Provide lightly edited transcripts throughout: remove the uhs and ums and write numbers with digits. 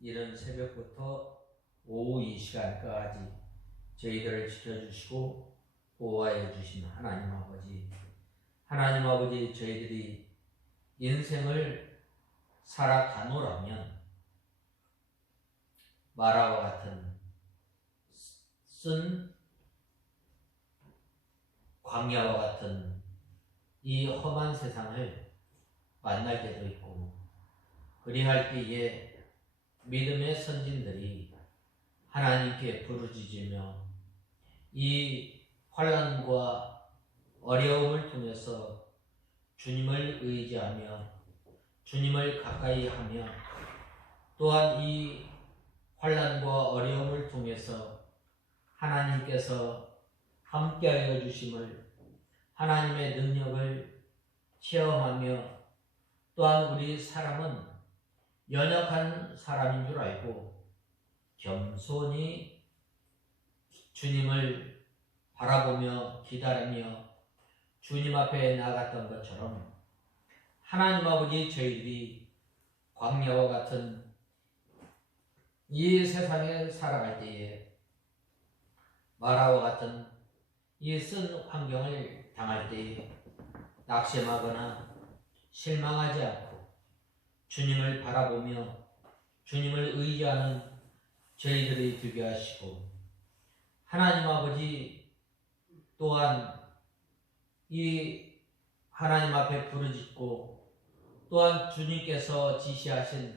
이른 새벽부터 오후 이 시간까지 저희들을 지켜주시고 보호하여 주신 하나님 아버지, 저희들이 인생을 살아가노라면 마라와 같은 쓴 광야와 같은 이 험한 세상을 만날 때도 있고, 그리할 때에 믿음의 선진들이 하나님께 부르짖으며 이 환난과 어려움을 통해서 주님을 의지하며 주님을 가까이 하며, 또한 이 환난과 어려움을 통해서 하나님께서 함께하여 주심을, 하나님의 능력을 체험하며, 또한 우리 사람은 연약한 사람인 줄 알고 겸손히 주님을 바라보며 기다리며 주님 앞에 나갔던 것처럼, 하나님 아버지, 저희들이 광야와 같은 이 세상에 살아갈 때에 마라와 같은 이 쓴 환경을 당할 때에 낙심하거나 실망하지 않고 주님을 바라보며 주님을 의지하는 저희들이 되게 하시고, 하나님 아버지 또한 이 하나님 앞에 부르짖고, 또한 주님께서 지시하신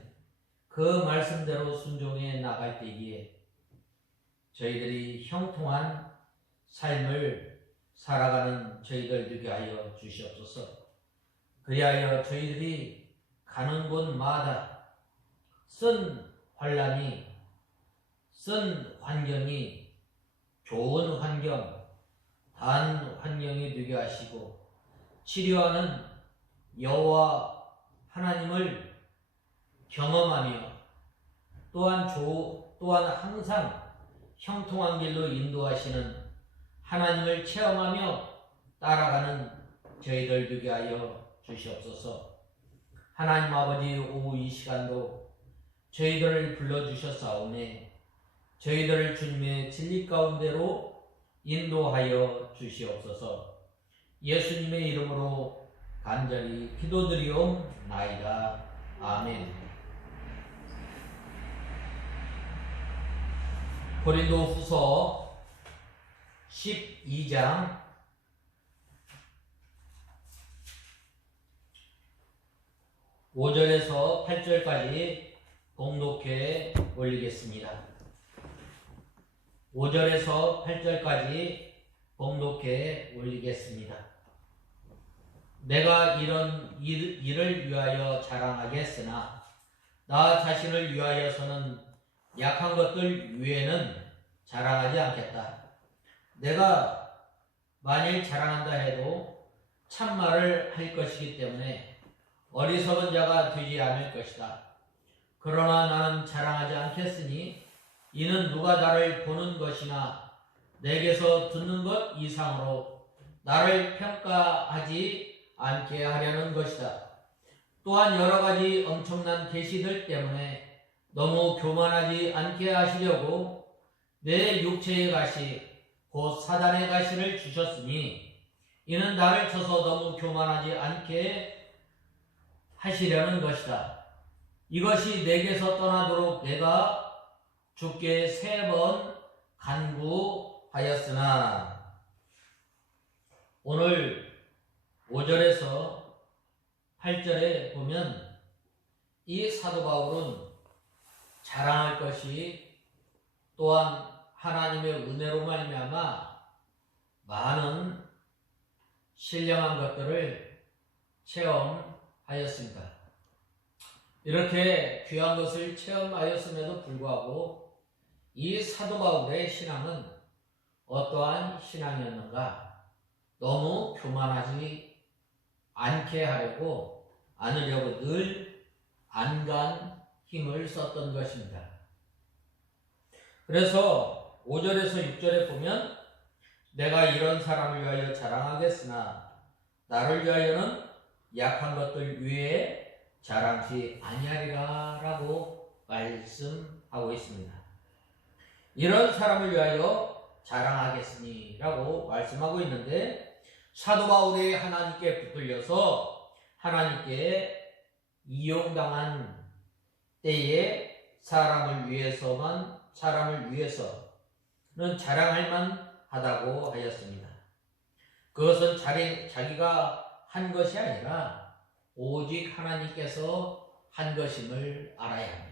그 말씀대로 순종해 나갈 때에 저희들이 형통한 삶을 살아가는 저희들 되게 하여 주시옵소서. 그리하여 저희들이 가는 곳마다 쓴 환난이, 쓴 환경이 좋은 환경, 단 환경이 되게 하시고, 치료하는 여호와 하나님을 경험하며, 또한 항상 형통한 길로 인도하시는 하나님을 체험하며 따라가는 저희들 되게 하여 주시옵소서. 하나님 아버지, 오후 이 시간도 저희들을 불러주셨사오니 저희들을 주님의 진리 가운데로 인도하여 주시옵소서. 예수님의 이름으로 간절히 기도드리옵나이다. 아멘. 고린도후서 12장 5절에서 8절까지 봉독해 올리겠습니다. 5절에서 8절까지 봉독해 올리겠습니다. 내가 이런 일을 위하여 자랑하겠으나 나 자신을 위하여서는 약한 것들 위에는 자랑하지 않겠다. 내가 만일 자랑한다 해도 참말을 할 것이기 때문에 어리석은 자가 되지 않을 것이다. 그러나 나는 자랑하지 않겠으니 이는 누가 나를 보는 것이나 내게서 듣는 것 이상으로 나를 평가하지 않게 하려는 것이다. 또한 여러 가지 엄청난 계시들 때문에 너무 교만하지 않게 하시려고 내 육체의 가시 곧 사단의 가시를 주셨으니 이는 나를 쳐서 너무 교만하지 않게 하시려는 것이다. 이것이 내게서 떠나도록 내가 주께 3번 간구하였으나, 오늘 5절에서 8절에 보면 이 사도 바울은 자랑할 것이, 또한 하나님의 은혜로 말미암아 많은 신령한 것들을 체험하였습니다. 이렇게 귀한 것을 체험하였음에도 불구하고 이 사도 바울의 신앙은 어떠한 신앙이었는가? 너무 교만하지 않게 않으려고 늘 안간 힘을 썼던 것입니다. 그래서 5절에서 6절에 보면 내가 이런 사람을 위하여 자랑하겠으나 나를 위하여는 약한 것들 위에 자랑치 아니하리라 라고 말씀하고 있습니다. 이런 사람을 위하여 자랑하겠으니 라고 말씀하고 있는데, 사도 바울이 하나님께 붙들려서 하나님께 이용당한 때에 사람을 위해서는 자랑할 만하다고 하였습니다. 그것은 자기가 한 것이 아니라 오직 하나님께서 한 것임을 알아야 합니다.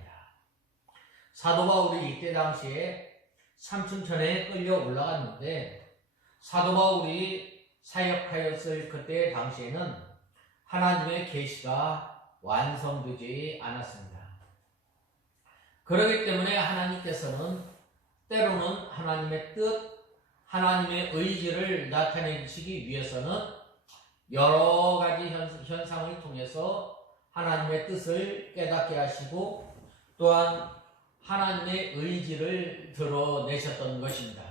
사도 바울이 이때 당시에 삼층천에 끌려 올라갔는데, 사도 바울이 사역하였을 그때 당시에는 하나님의 계시가 완성되지 않았습니다. 그렇기 때문에 하나님께서는 때로는 하나님의 뜻, 하나님의 의지를 나타내시기 위해서는 여러 가지 현상을 통해서 하나님의 뜻을 깨닫게 하시고, 또한 하나님의 의지를 드러내셨던 것입니다.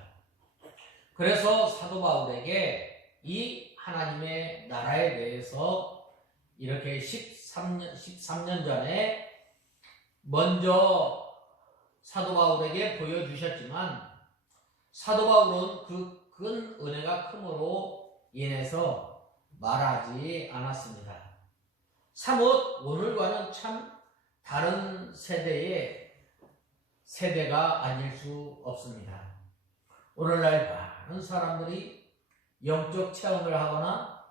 그래서 사도 바울에게 이 하나님의 나라에 대해서 이렇게 13년 전에 먼저 사도 바울에게 보여주셨지만, 사도 바울은 그 큰 은혜가 큼으로 인해서 말하지 않았습니다. 사뭇 오늘과는 참 다른 세대가 아닐 수 없습니다. 오늘날 많은 사람들이 영적 체험을 하거나,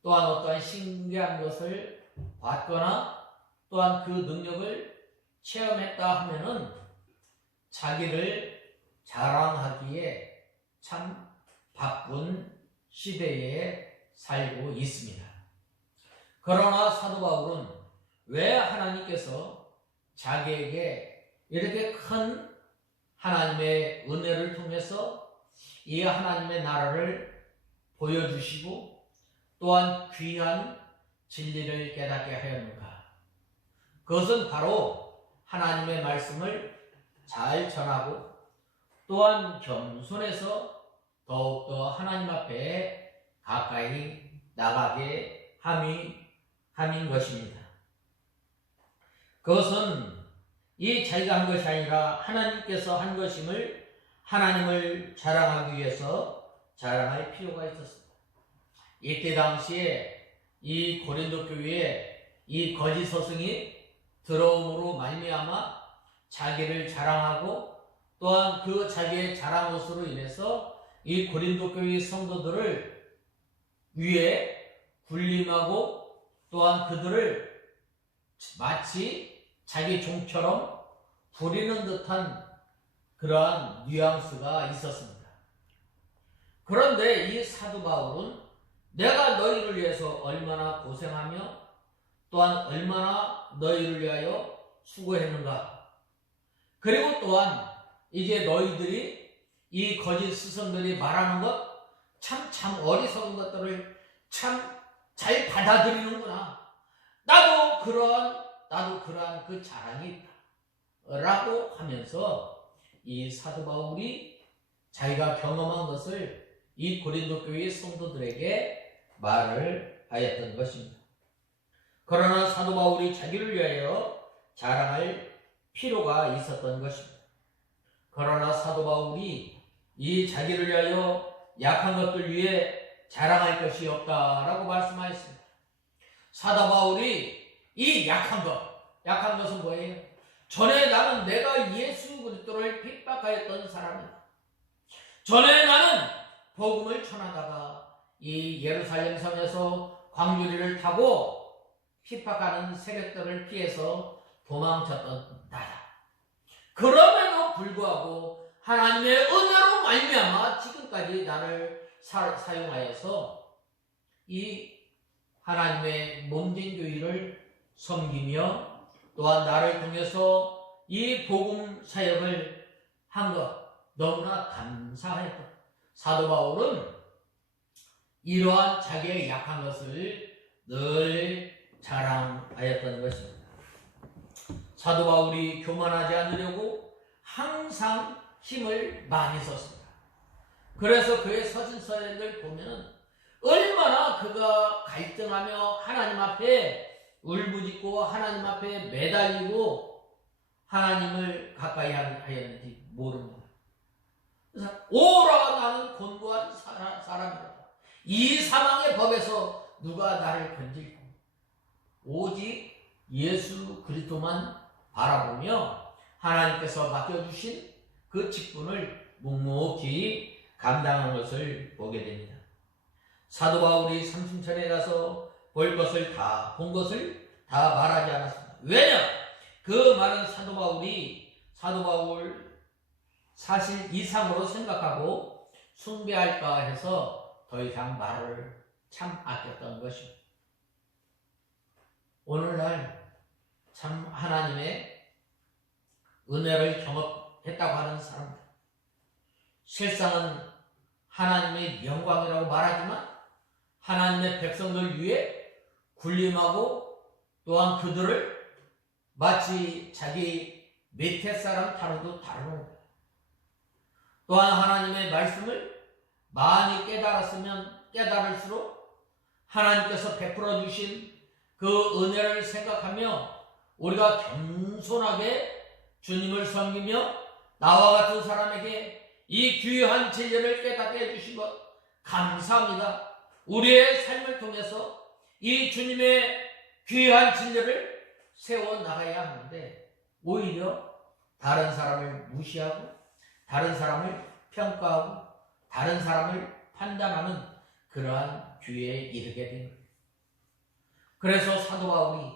또한 어떠한 신기한 것을 봤거나, 또한 그 능력을 체험했다 하면은 자기를 자랑하기에 참 바쁜 시대에 살고 있습니다. 그러나 사도 바울은 왜 하나님께서 자기에게 이렇게 큰 하나님의 은혜를 통해서 이 하나님의 나라를 보여주시고, 또한 귀한 진리를 깨닫게 하였는가? 그것은 바로 하나님의 말씀을 잘 전하고, 또한 겸손해서 더욱더 하나님 앞에 가까이 나가게 함인 것입니다. 그것은 이 자기가 한 것이 아니라 하나님께서 한 것임을 하나님을 자랑하기 위해서 자랑할 필요가 있었습니다. 이때 당시에 이 고린도 교회에 이 거짓 스승이 들어옴으로 말미암아 자기를 자랑하고, 또한 그 자기의 자랑으로 인해서 이 고린도 교회의 성도들을 위에 군림하고, 또한 그들을 마치 자기 종처럼 부리는 듯한 그러한 뉘앙스가 있었습니다. 그런데 이 사도 바울은 내가 너희를 위해서 얼마나 고생하며, 또한 얼마나 너희를 위하여 수고했는가, 그리고 또한 이제 너희들이 이 거짓 스승들이 말하는 것 참 어리석은 것들을 참 잘 받아들이는구나, 나도 그러한 그 자랑이 있다 라고 하면서 이 사도 바울이 자기가 경험한 것을 이 고린도 교회의 성도들에게 말을 하였던 것입니다. 그러나 사도 바울이 자기를 위하여 자랑할 필요가 있었던 것입니다. 그러나 사도 바울이 이 자기를 위하여 약한 것들 위해 자랑할 것이 없다라고 말씀하였습니다. 사도 바울이 이 약한 것은 뭐예요? 전에 나는 내가 예수 그리스도를 핍박하였던 사람이다. 전에 나는 복음을 전하다가 이 예루살렘 성에서 광주리를 타고 핍박하는 세력들을 피해서 도망쳤던 나다. 그럼에도 불구하고 하나님의 은혜로 말미암아 지금까지 나를 사용하여서 이 하나님의 몸된 교회를 섬기며, 또한 나를 통해서 이 복음 사역을 한 것 너무나 감사했다. 사도 바울은 이러한 자기의 약한 것을 늘 자랑하였던 것입니다. 사도 바울이 교만하지 않으려고 항상 힘을 많이 썼습니다. 그래서 그의 서신서를 보면 얼마나 그가 갈등하며 하나님 앞에 울부짖고 하나님 앞에 매달리고 하나님을 가까이 하였는지 모르는 거예요. 그래서 오라 나는 곤고한 사람이다. 이 사망의 법에서 누가 나를 건질까? 오직 예수 그리스도만 바라보며 하나님께서 맡겨주신 그 직분을 묵묵히 감당한 것을 보게 됩니다. 사도 바울이 삼순천에 가서 볼 것을 다 본 것을 다 말하지 않았습니다. 왜냐? 그 말은 사도 바울 사실 이상으로 생각하고 숭배할까 해서 더 이상 말을 참 아꼈던 것입니다. 오늘날 참 하나님의 은혜를 경험했다고 하는 사람들, 실상은 하나님의 영광이라고 말하지만 하나님의 백성들 위해 군림하고 또한 그들을 마치 자기 밑에 사람 다루듯 다루는 거예요. 또한 하나님의 말씀을 많이 깨달을수록 하나님께서 베풀어 주신 그 은혜를 생각하며 우리가 겸손하게 주님을 섬기며 나와 같은 사람에게 이 귀한 진리를 깨닫게 해주신 것 감사합니다. 우리의 삶을 통해서 이 주님의 귀한 진리를 세워나가야 하는데 오히려 다른 사람을 무시하고 다른 사람을 평가하고 다른 사람을 판단하는 그러한 귀에 이르게 된 거예요. 그래서 사도 바울이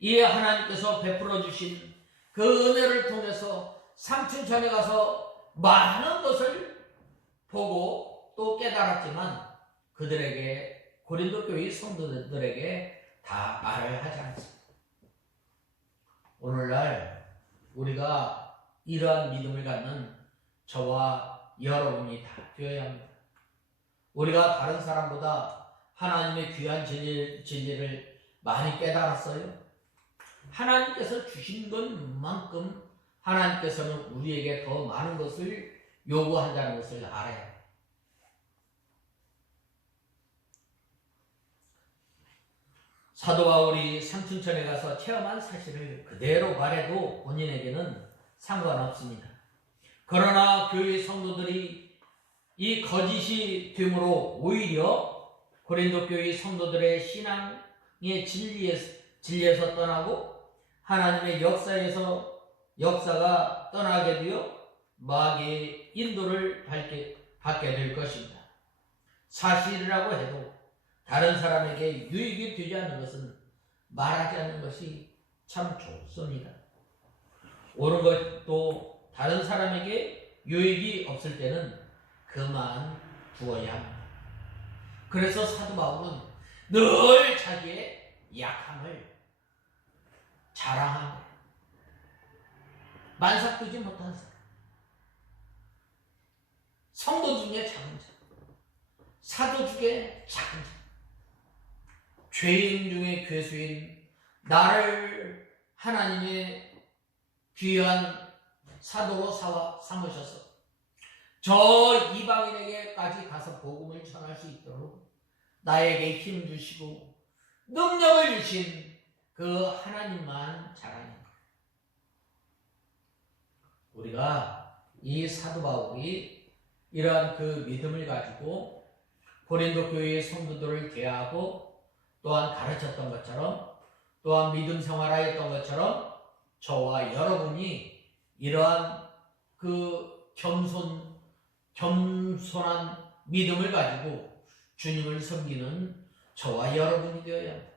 이 하나님께서 베풀어 주신 그 은혜를 통해서 삼층천에 가서 많은 것을 보고 또 깨달았지만 그들에게 고린도 교회 성도들에게 다 말을 하지 않습니다. 오늘날 우리가 이러한 믿음을 갖는 저와 여러분이 다 되어야 합니다. 우리가 다른 사람보다 하나님의 귀한 진리를 많이 깨달았어요. 하나님께서 주신 것만큼 하나님께서는 우리에게 더 많은 것을 요구한다는 것을 알아야 해요. 사도 바울이 삼춘천에 가서 체험한 사실을 그대로 말해도 본인에게는 상관없습니다. 그러나 교회 성도들이 이 거짓이 됨으로 오히려 고린도 교회 성도들의 신앙의 진리에서 떠나고 하나님의 역사가 떠나게 되어 마귀의 인도를 받게 될 것입니다. 사실이라고 해도 다른 사람에게 유익이 되지 않는 것은 말하지 않는 것이 참 좋습니다. 옳은 것도 다른 사람에게 유익이 없을 때는 그만 두어야 합니다. 그래서 사도 바울은 늘 자기의 약함을 자랑하는 거예요. 만삭되지 못한 사람, 성도 중에 작은 자, 사도 중에 작은 자, 죄인 중에 괴수인 나를 하나님의 귀한 사도로 삼으셔서 저 이방인에게까지 가서 복음을 전할 수 있도록 나에게 힘 주시고 능력을 주신 그 하나님만 자랑하는 거예요. 우리가 이 사도 바울이 이러한 그 믿음을 가지고 고린도 교회의 성도들을 대하고 또한 가르쳤던 것처럼 또한 믿음 생활하였던 것처럼 저와 여러분이 이러한 그 겸손한 믿음을 가지고 주님을 섬기는 저와 여러분이 되어야 합니다.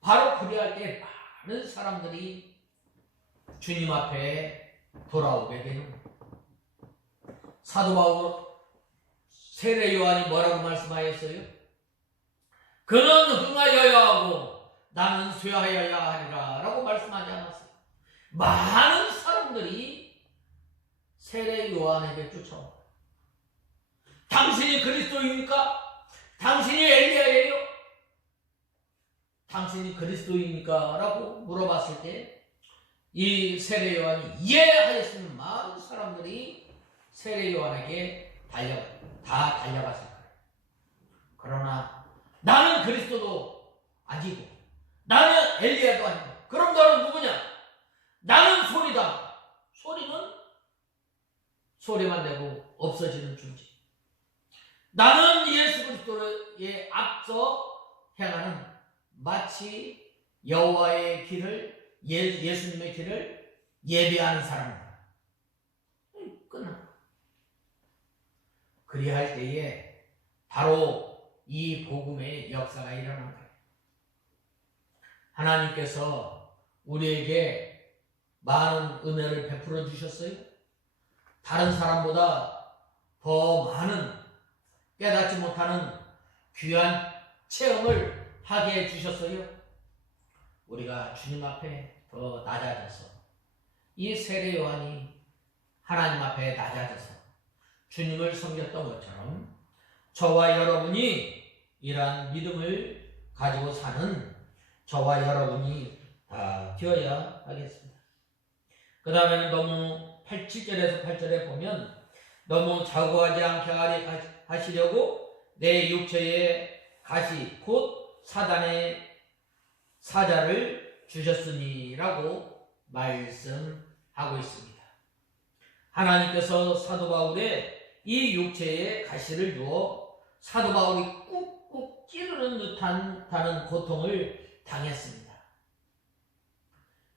바로 그리할 때 많은 사람들이 주님 앞에 돌아오게 되는 겁니다. 사도 바울 세례 요한이 뭐라고 말씀하였어요? 그는 흥하여야 하고 나는 쇠하여야 하리라 라고 말씀하지 않았어요. 많은 사람들이 세례 요한에게 쫓아옵니다. 당신이 그리스도입니까? 당신이 엘리야예요? 당신이 그리스도입니까? 라고 물어봤을 때 이 세례 요한이 이해하였으면 많은 사람들이 세례 요한에게 다 달려갔을 거예요. 그러나 나는 그리스도도 아니고 나는 엘리야도 아니고 그럼 너는 누구냐? 나는 손이다. 소리만 내고 없어지는 존재. 나는 예수 그리스도에 앞서 행하는 마치 여호와의 길을 예수님의 길을 예배하는 사람이다. 끝나. 그리할 때에 바로 이 복음의 역사가 일어난 거예요. 하나님께서 우리에게 많은 은혜를 베풀어 주셨어요. 다른 사람보다 더 많은 깨닫지 못하는 귀한 체험을 하게 해주셨어요. 우리가 주님 앞에 더 낮아져서 이 세례 요한이 하나님 앞에 낮아져서 주님을 섬겼던 것처럼 저와 여러분이 이러한 믿음을 가지고 사는 저와 여러분이 다 되어야 하겠습니다. 그 다음에는 너무 7절에서 8절에 보면 너무 자고하지 않게 하시려고 내 육체에 가시 곧 사단의 사자를 주셨으니라고 말씀하고 있습니다. 하나님께서 사도 바울의 이 육체에 가시를 주어 사도 바울이 꾹꾹 찌르는 듯한 다는 고통을 당했습니다.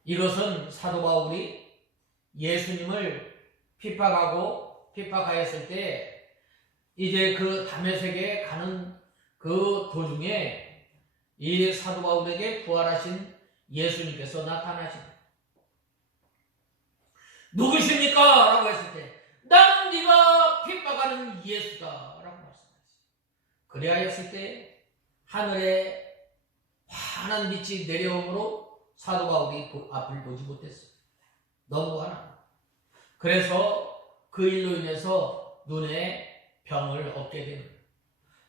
이것은 사도 바울이 예수님을 핍박하였을 때 이제 그 다메섹에 가는 그 도중에 이 사도 바울에게 부활하신 예수님께서 나타나십니다. 누구십니까? 라고 했을 때 나는 네가 핍박하는 예수다 라고 말씀하셨어요. 그리하였을 때 하늘에 환한 빛이 내려오므로 사도 바울이 앞을 보지 못했어요. 너무 환한. 그래서 그 일로 인해서 눈에 병을 얻게 됩니다.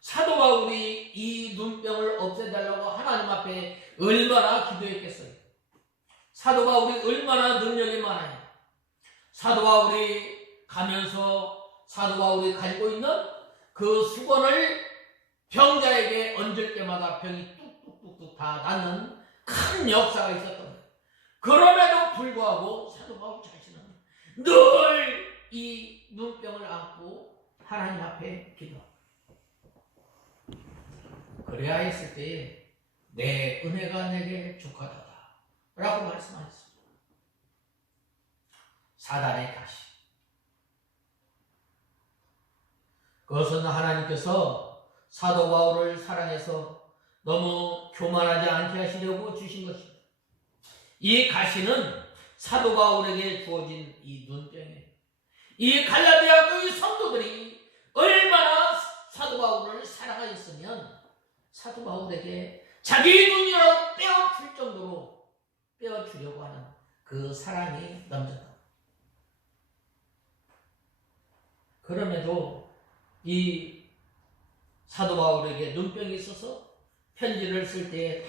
사도 바울이 이 눈병을 없애달라고 하나님 앞에 얼마나 기도했겠어요. 사도 바울이 얼마나 능력이 많아요. 사도 바울이 가면서 사도 바울이 가지고 있는 그 수건을 병자에게 얹을 때마다 병이 뚝뚝뚝뚝 다 낫는 큰 역사가 있었던 거예요. 그럼에도 불구하고 사도 바울 자신은 늘 이 눈병을 안고 하나님 앞에 기도합니다. 그래야 했을 때에 내 은혜가 내게 족하도다 라고 말씀하셨습니다. 사단의 가시. 그것은 하나님께서 사도 바울을 사랑해서 너무 교만하지 않게 하시려고 주신 것입니다. 이 가시는 사도 바울에게 주어진 이 눈병이에요. 이 갈라디아 교회 성도들이 얼마나 사도 바울을 사랑하였으면 사도 바울에게 자기 눈이라도 떼어줄 정도로 떼어주려고 하는 그 사랑이 넘쳤다. 그럼에도 이 사도 바울에게 눈병이 있어서 편지를 쓸 때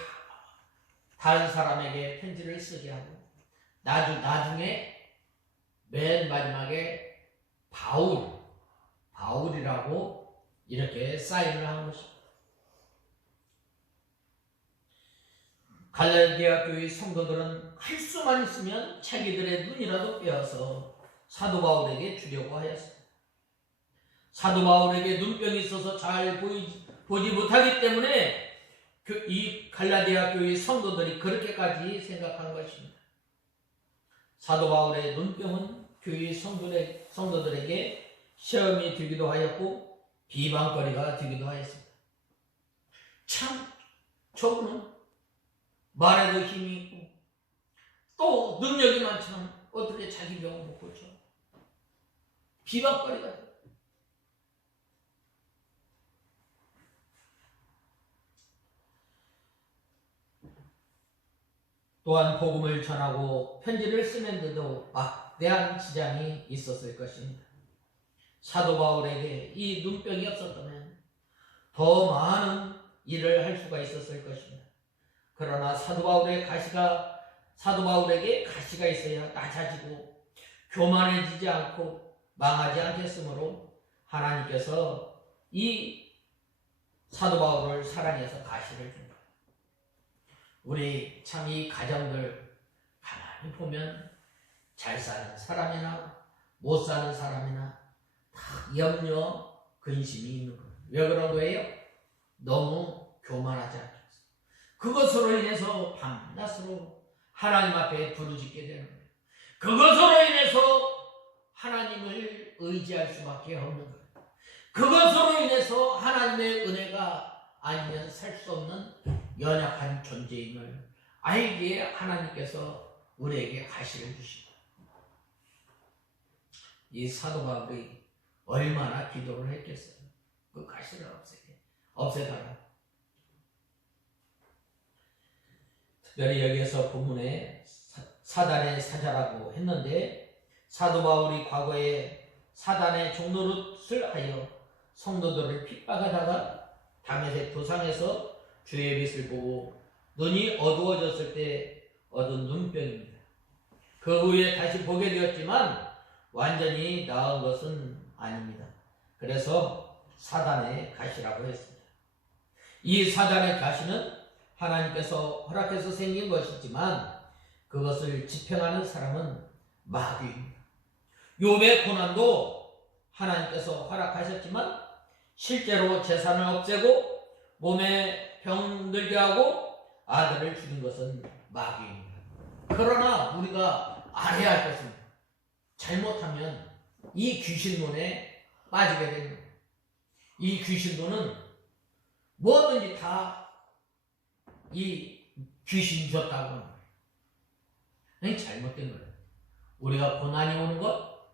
다른 사람에게 편지를 쓰게 하고 나중에 맨 마지막에 바울이라고 이렇게 사인을 한 것입니다. 갈라디아 교회 성도들은 할 수만 있으면 자기들의 눈이라도 빼어서 사도 바울에게 주려고 하였습니다. 사도 바울에게 눈병이 있어서 잘 보지 못하기 때문에 이 갈라디아 교회 성도들이 그렇게까지 생각한 것입니다. 사도 바울의 눈병은 교회 성도들에게 시험이 되기도 하였고 비방거리가 되기도 하였습니다. 참 저분은 말에도 힘이 있고 또 능력이 많지만 어떻게 자기 병을 못 고쳐? 비방거리가 돼요. 또한 복음을 전하고 편지를 쓰는데도 막대한 지장이 있었을 것입니다. 사도 바울에게 이 눈병이 없었다면 더 많은 일을 할 수가 있었을 것입니다. 그러나 사도 바울에게 가시가 있어야 낮아지고 교만해지지 않고 망하지 않겠으므로 하나님께서 이 사도 바울을 사랑해서 가시를 줍니다. 우리 참 이 가정들 가만히 보면 잘 사는 사람이나 못 사는 사람이나 다 염려, 근심이 있는 거예요. 왜 그런 거예요? 너무 교만하지 않겠어요? 그것으로 인해서 밤낮으로 하나님 앞에 부르짖게 되는 거예요. 그것으로 인해서 하나님을 의지할 수밖에 없는 거예요. 그것으로 인해서 하나님의 은혜가 아니면 살 수 없는 연약한 존재임을 알기에 하나님께서 우리에게 가시를 주시고, 이 사도 바울이 얼마나 기도를 했겠어요. 그 가시를 없애달라. 특별히 여기에서 본문에 사단의 사자라고 했는데, 사도 바울이 과거에 사단의 종노릇을 하여 성도들을 핍박하다가 다메섹 도상에서 주의 빛을 보고 눈이 어두워졌을 때 얻은 눈병입니다. 그 후에 다시 보게 되었지만 완전히 나은 것은 아닙니다. 그래서 사단의 가시라고 했습니다. 이 사단의 가시는 하나님께서 허락해서 생긴 것이지만 그것을 집행하는 사람은 마귀입니다. 욥의 고난도 하나님께서 허락하셨지만 실제로 재산을 없애고 몸에 병들게 하고 아들을 죽인 것은 마귀입니다. 그러나 우리가 알아야 할 것은 잘못하면 이 귀신론에 빠지게 됩니다. 이 귀신론은 뭐든지 다 이 귀신이 줬다고 하는 거예요. 잘못된 거예요. 우리가 고난이 오는 것,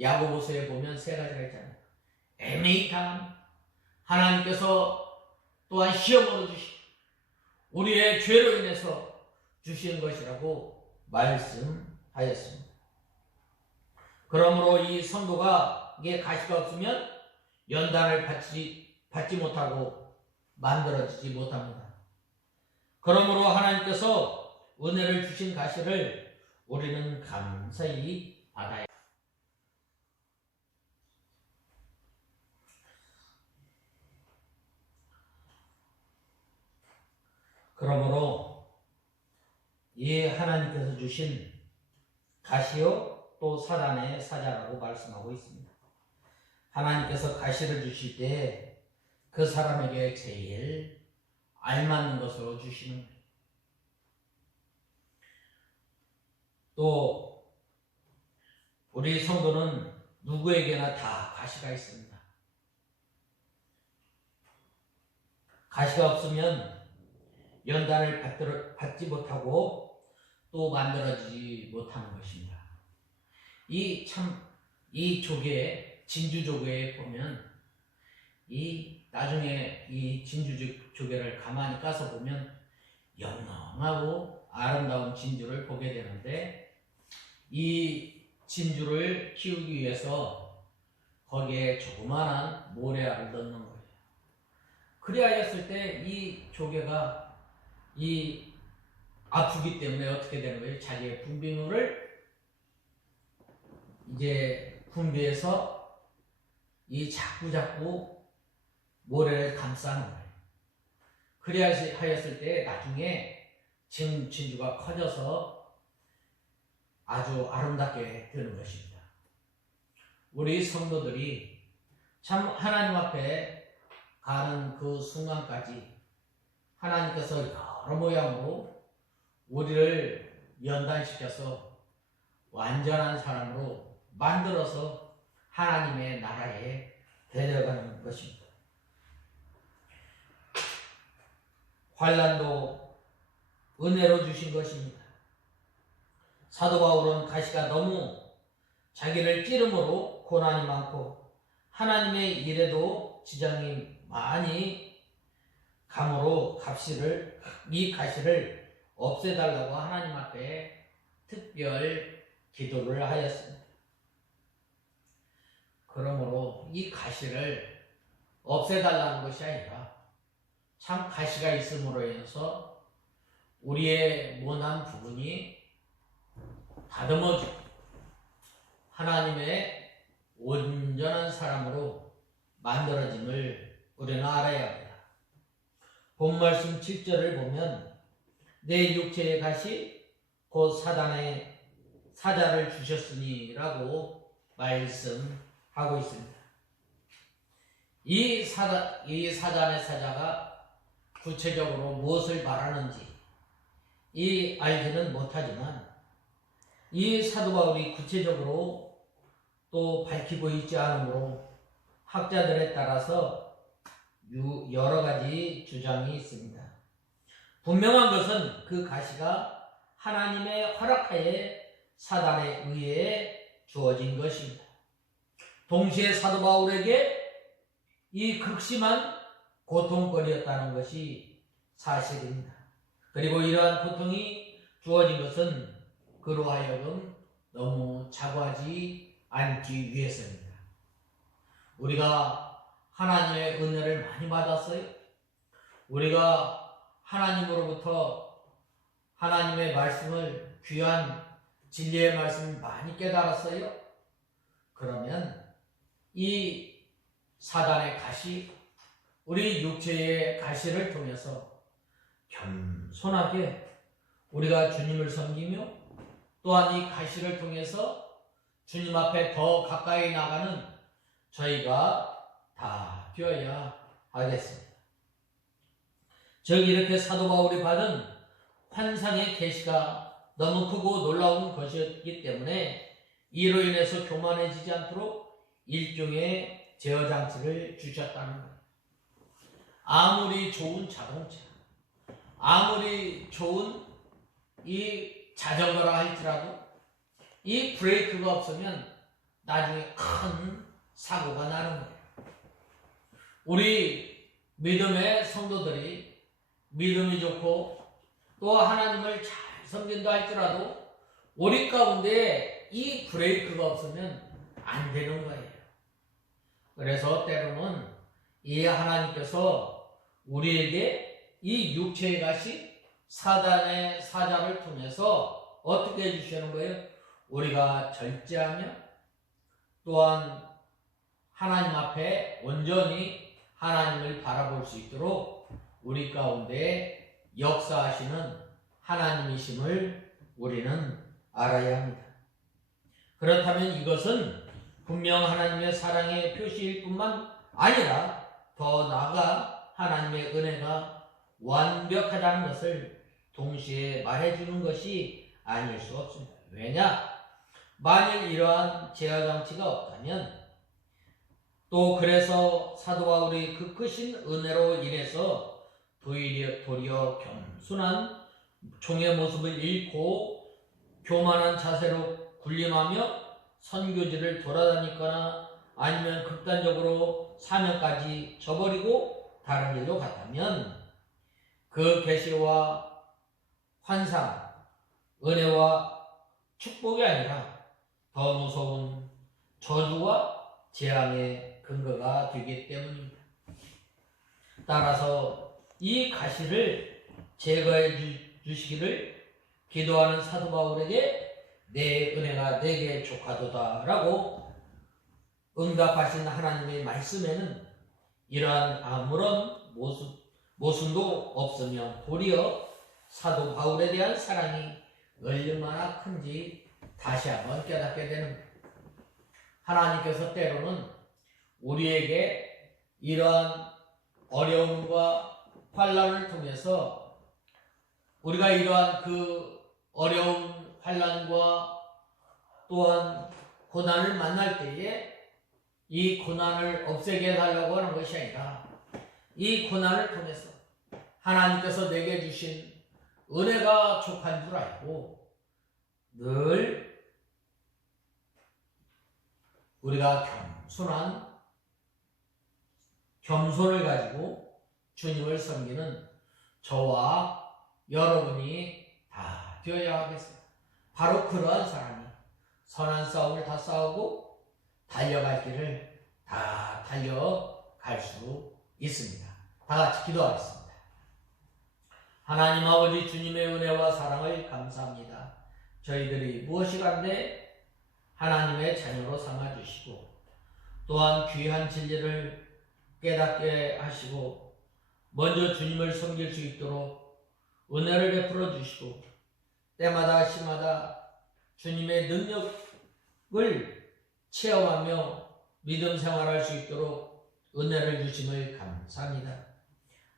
야고보서에 보면 세 가지가 있잖아요. 애매히 당함, 하나님께서 또한 시험으로 주시고 우리의 죄로 인해서 주시는 것이라고 말씀하였습니다. 그러므로 이 성도가 이게 가시가 없으면 연단을 받지 못하고 만들어지지 못합니다. 그러므로 하나님께서 은혜를 주신 가시를 우리는 감사히 받아야 합니다. 그러므로 이 하나님께서 주신 가시요 또 사단의 사자라고 말씀하고 있습니다. 하나님께서 가시를 주실 때 그 사람에게 제일 알맞는 것으로 주시는 거예요. 또 우리 성도는 누구에게나 다 가시가 있습니다. 가시가 없으면 연단을 받지 못하고 또 만들어지지 못하는 것입니다. 이 조개, 진주조개에 보면 나중에 이 진주조개를 가만히 까서 보면 영롱하고 아름다운 진주를 보게 되는데, 이 진주를 키우기 위해서 거기에 조그마한 모래알을 넣는 거예요. 그리하였을 때 이 조개가 아프기 때문에 어떻게 되는 거예요? 자기의 분비물을 이제 분비해서 자꾸 모래를 감싸는 거예요. 그리하였을 때 나중에 진주가 커져서 아주 아름답게 되는 것입니다. 우리 성도들이 참 하나님 앞에 가는 그 순간까지 하나님께서 여러 모양으로 우리를 연단시켜서 완전한 사람으로 만들어서 하나님의 나라에 데려가는 것입니다. 환난도 은혜로 주신 것입니다. 사도 바울은 가시가 너무 자기를 찌름으로 고난이 많고 하나님의 일에도 지장이 많이 감으로 이 가시를 없애달라고 하나님 앞에 특별 기도를 하였습니다. 그러므로 이 가시를 없애달라는 것이 아니라 참 가시가 있음으로 인해서 우리의 모난 부분이 다듬어지고 하나님의 온전한 사람으로 만들어짐을 우리는 알아야 합니다. 본 말씀 7절을 보면 내 육체의 가시 곧 사단의 사자를 주셨으니라고 말씀하고 있습니다. 이 사단의 사자가 구체적으로 무엇을 말하는지 알지는 못하지만 이 사도 바울이 구체적으로 또 밝히고 있지 않으므로 학자들에 따라서 여러 가지 주장이 있습니다. 분명한 것은 그 가시가 하나님의 허락하에 사단에 의해 주어진 것입니다. 동시에 사도 바울에게 이 극심한 고통거리였다는 것이 사실입니다. 그리고 이러한 고통이 주어진 것은 그로 하여금 너무 자고하지 않기 위해서입니다. 우리가 하나님의 은혜를 많이 받았어요. 우리가 하나님으로부터 하나님의 말씀을, 귀한 진리의 말씀을 많이 깨달았어요. 그러면 이 사단의 가시, 우리 육체의 가시를 통해서 겸손하게 우리가 주님을 섬기며 또한 이 가시를 통해서 주님 앞에 더 가까이 나가는 저희가 다 되어야 하겠습니다. 즉 이렇게 사도 바울이 받은 환상의 계시가 너무 크고 놀라운 것이었기 때문에 이로 인해서 교만해지지 않도록 일종의 제어장치를 주셨다는 거예요. 아무리 좋은 자동차, 아무리 좋은 이 자전거라 할지라도 이 브레이크가 없으면 나중에 큰 사고가 나는 거예요. 우리 믿음의 성도들이 믿음이 좋고 또 하나님을 잘 섬긴다 할지라도 우리 가운데 이 브레이크가 없으면 안 되는 거예요. 그래서 때로는 이 하나님께서 우리에게 이 육체의 가시, 사단의 사자를 통해서 어떻게 해주시는 거예요? 우리가 절제하며 또한 하나님 앞에 온전히 하나님을 바라볼 수 있도록 우리 가운데 역사하시는 하나님이심을 우리는 알아야 합니다. 그렇다면 이것은 분명 하나님의 사랑의 표시일 뿐만 아니라 더 나아가 하나님의 은혜가 완벽하다는 것을 동시에 말해주는 것이 아닐 수 없습니다. 왜냐? 만일 이러한 제어장치가 없다면 또 그래서 사도 바울이 그 크신 은혜로 인해서 도리어 겸손한 종의 모습을 잃고 교만한 자세로 군림하며 선교지를 돌아다니거나 아니면 극단적으로 사명까지 저버리고 다른 길로 갔다면 그 계시와 환상, 은혜와 축복이 아니라 더 무서운 저주와 재앙의 근거가 되기 때문입니다. 따라서 이 가시를 제거해 주시기를 기도하는 사도 바울에게 내 은혜가 내게 족하도다 라고 응답하신 하나님의 말씀에는 이러한 아무런 모순도 없으며 도리어 사도 바울에 대한 사랑이 얼마나 큰지 다시 한번 깨닫게 되는 거예요. 하나님께서 때로는 우리에게 이러한 어려움과 환난을 통해서 우리가 이러한 그 어려움, 환난과 또한 고난을 만날 때에 이 고난을 없애게 해달라고 하는 것이 아니라 이 고난을 통해서 하나님께서 내게 주신 은혜가 족한 줄 알고 늘 우리가 겸손을 가지고 주님을 섬기는 저와 여러분이 다 되어야 하겠습니다. 바로 그러한 사람이 선한 싸움을 다 싸우고 달려갈 길을 다 달려갈 수 있습니다. 다 같이 기도하겠습니다. 하나님 아버지 주님의 은혜와 사랑을 감사합니다. 저희들이 무엇이 간데 하나님의 자녀로 삼아주시고 또한 귀한 진리를 깨닫게 하시고 먼저 주님을 섬길 수 있도록 은혜를 베풀어 주시고 때마다 시마다 주님의 능력을 체험하며 믿음 생활할 수 있도록 은혜를 주심을 감사합니다.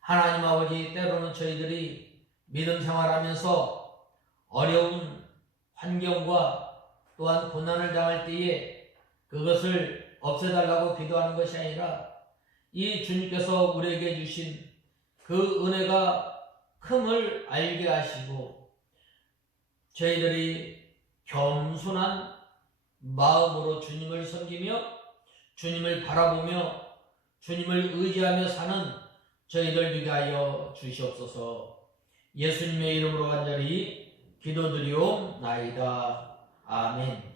하나님 아버지, 때로는 저희들이 믿음 생활하면서 어려운 환경과 또한 고난을 당할 때에 그것을 없애달라고 기도하는 것이 아니라 이 주님께서 우리에게 주신 그 은혜가 큼을 알게 하시고 저희들이 겸손한 마음으로 주님을 섬기며 주님을 바라보며 주님을 의지하며 사는 저희들 되게 하여 주시옵소서. 예수님의 이름으로 간절히 기도드리옵나이다. 아멘.